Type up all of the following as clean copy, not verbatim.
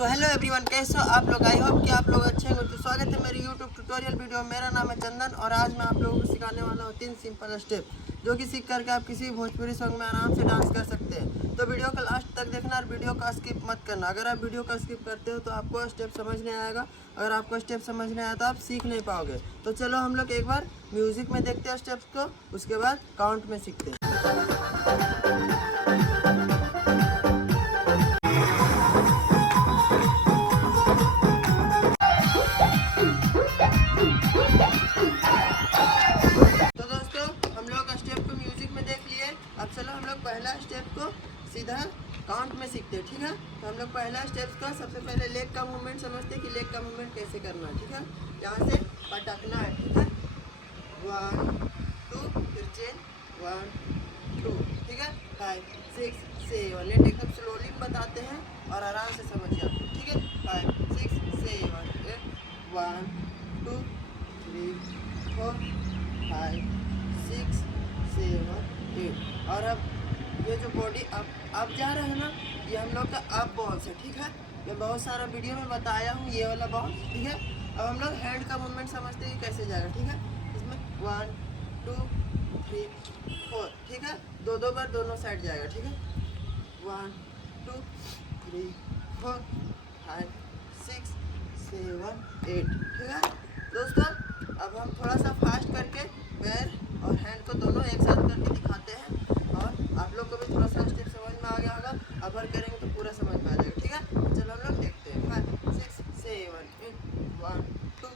So hello everyone, कैसे हो आप लोग। आई होप कि आप लोग अच्छे होंगे। तो स्वागत है मेरी यूट्यूब ट्यूटोरियल वीडियो। मेरा नाम है चंदन और आज मैं आप लोगों को सिखाने वाला हूँ 3 सिंपल स्टेप जो कि सीख करके आप किसी भी भोजपुरी सॉन्ग में आराम से डांस कर सकते हैं। तो वीडियो को लास्ट तक देखना और वीडियो का स्किप मत करना। अगर आप वीडियो का स्किप करते हो तो आपको स्टेप समझ नहीं आएगा। अगर आपको स्टेप समझ नहीं आया तो आप सीख नहीं पाओगे। तो चलो हम लोग एक बार म्यूजिक में देखते हैं स्टेप्स को, उसके बाद काउंट में सीखते हैं। अब चलो हम लोग पहला स्टेप को सीधा काउंट में सीखते हैं, ठीक है। तो हम लोग पहला स्टेप का सबसे पहले लेग का मूवमेंट समझते हैं कि लेग का मूवमेंट कैसे करना है, ठीक है। यहाँ से पटकना है, ठीक है। 1 2 फिर चेन 1 2, ठीक है। 5 6 7 8 एकदम स्लोली बताते हैं और आराम से समझिए आप, ठीक है। 5 6 7 8 1 2 3 4 5 6 7 8। और अब ये जो बॉडी अब जा रहा है ना, ये हम लोग का अप बॉल्स है, ठीक है। मैं बहुत सारा वीडियो में बताया हूँ ये वाला बॉल, ठीक है। अब हम लोग हैंड का मूवमेंट समझते हैं कैसे जाएगा, ठीक है। इसमें 1 2 3 4, ठीक है। दो बार दोनों साइड जाएगा, ठीक है। 1 2 3 4 5 6 7 8, ठीक है दोस्तों। अब हम थोड़ा सा फास्ट करके पैर और हैंड को दोनों एक साथ करके दिखाते हैं और आप लोग को भी थोड़ा सा स्टेप समझ में आ गया होगा। अगर करेंगे तो पूरा समझ में आ जाएगा, ठीक है। चलो हम लोग देखते हैं। 5 6 7 8 1 2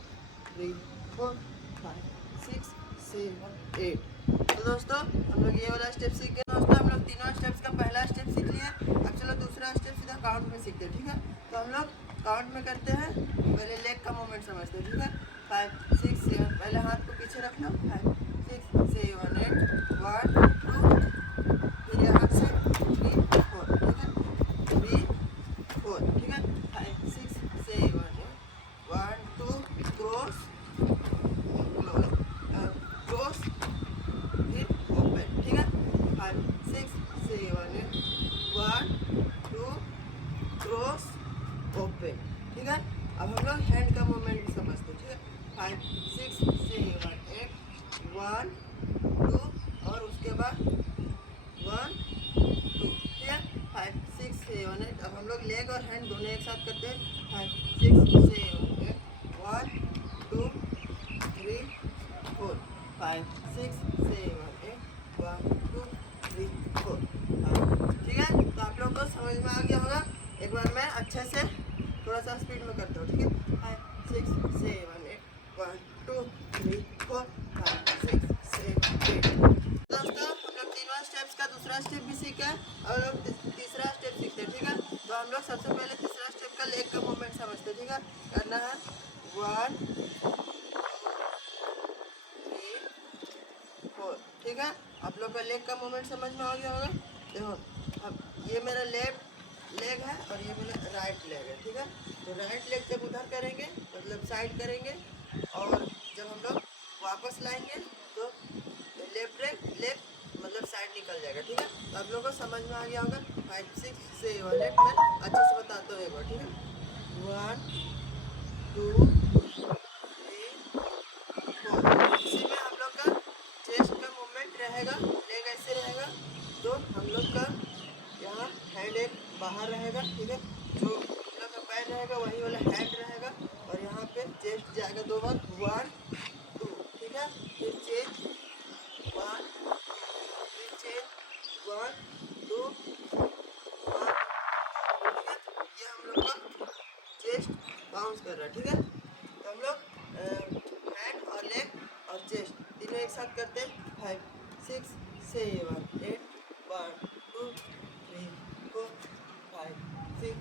3 4 5 6 7 8। तो दोस्तों हम लोग ये वाला स्टेप सीख गए। दोस्तों हम लोग तीनों स्टेप्स का पहला स्टेप सीख लिया। अब चलो दूसरा स्टेप सीधा काउंट में सीखते हैं, ठीक है। तो हम लोग काउंट में करते हैं। पहले लेग का मूवमेंट समझते हैं, ठीक है। 5 6 7, पहले हाथ को पीछे रखना। 5 6 7 8 1 2, फिर यहाँ से 3 4, ठीक है। 3 4, ठीक है। 5 6 7 8 1 2 क्रॉस क्रॉस फिर ओपन, ठीक है। 5 6 7 8 1 2 क्रॉस ओपन, ठीक है। अब हम लोग हैंड का मूवमेंट समझते हैं, ठीक है। 5 6 7 8 1 2 और उसके बाद 1 2, ठीक है। 5 6 7 8। अब हम लोग लेग और हैंड दोनों एक साथ करते हैं। 5 6 7 8 1 2 3 4 5 6 7 8 1 2 3 4 5, ठीक है। तो आप लोग को समझ में आ गया होगा। एक बार मैं अच्छे से थोड़ा सा स्पीड में करता हूँ, ठीक है। 5 6 7 8 1 2 3 4 5 6 7 8। दोस्तों हम लोग तीनों स्टेप्स का दूसरा स्टेप भी सीखा है और लोग तीसरा स्टेप सीखते हैं, ठीक है। तो हम लोग सबसे पहले तीसरा स्टेप का लेग का मूवमेंट समझते हैं, ठीक है। करना है 1 2 3 4, ठीक है। आप लोग का लेग का मूवमेंट समझ में आ गया होगा। देखो अब ये मेरा लेफ्ट लेग है और ये मेरा राइट लेग है, ठीक है। तो राइट लेग जब उधर करेंगे मतलब साइड करेंगे और जब हम लोग वापस लाएंगे तो लेफ्ट लेग मतलब साइड निकल जाएगा, ठीक है। तो आप लोगों को समझ में आ गया होगा। 5 6 7 8 मैं अच्छे से बताता हूँ एक बार, ठीक है। 1 2 3 4। इसी में हम लोग का चेस्ट का मूवमेंट रहेगा, लेग ऐसे रहेगा। तो हम लोग का यहाँ हैंड एक बाहर रहेगा, ठीक है। जो हम लोग का पैर रहेगा वही वाला हैंड रहेगा और यहाँ पे चेस्ट जाएगा दो बार 1 2, ठीक है। फिर चेंज 1 फिर चेंज 1 2 1, ठीक है। ये हम लोग का चेस्ट बाउंस कर रहा है, ठीक है। तो हम लोग हैंड और लेग और चेस्ट तीनों एक साथ करते हैं। 5 6 7 8 1 2 3 4 5 6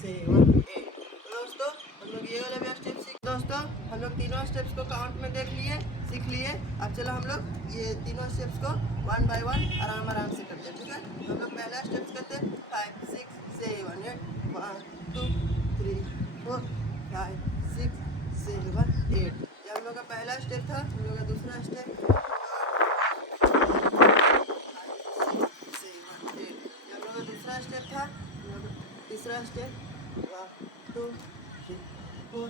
7 8। दोस्तों हम लोग ये वाला भी स्टेप सीख। दोस्तों हम लोग तीनों स्टेप्स को काउंट में देख लिए, सीख लिए। अब चलो हम लोग ये तीनों स्टेप्स को 1 बाय 1 आराम से करते हैं, ठीक है। तो हम लोग पहला स्टेप्स करते हैं। 5 6 7 8 1 2 3 4 5 6 7 8। ये हम लोग का पहला स्टेप था। हम लोग का दूसरा स्टेप 5 6 7 8। ये हम लोग का दूसरा स्टेप था। तीसरा स्टेप 2 3 4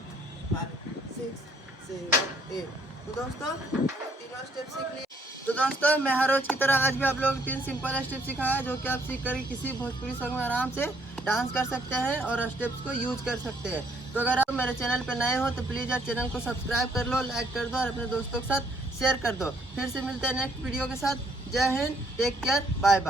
5 6 7 8। तो दोस्तों तीनों स्टेप सीख लिए। तो दोस्तों मैं हर रोज की तरह आज भी आप लोगों को 3 सिंपल स्टेप सिखाया जो कि आप सीख कर किसी भोजपुरी सॉन्ग में आराम से डांस कर सकते हैं और स्टेप्स को यूज कर सकते हैं। तो अगर आप मेरे चैनल पर नए हो तो प्लीज़ यार चैनल को सब्सक्राइब कर लो, लाइक कर दो और अपने दोस्तों के साथ शेयर कर दो। फिर से मिलते हैं नेक्स्ट वीडियो के साथ। जय हिंद, टेक केयर, बाय बाय।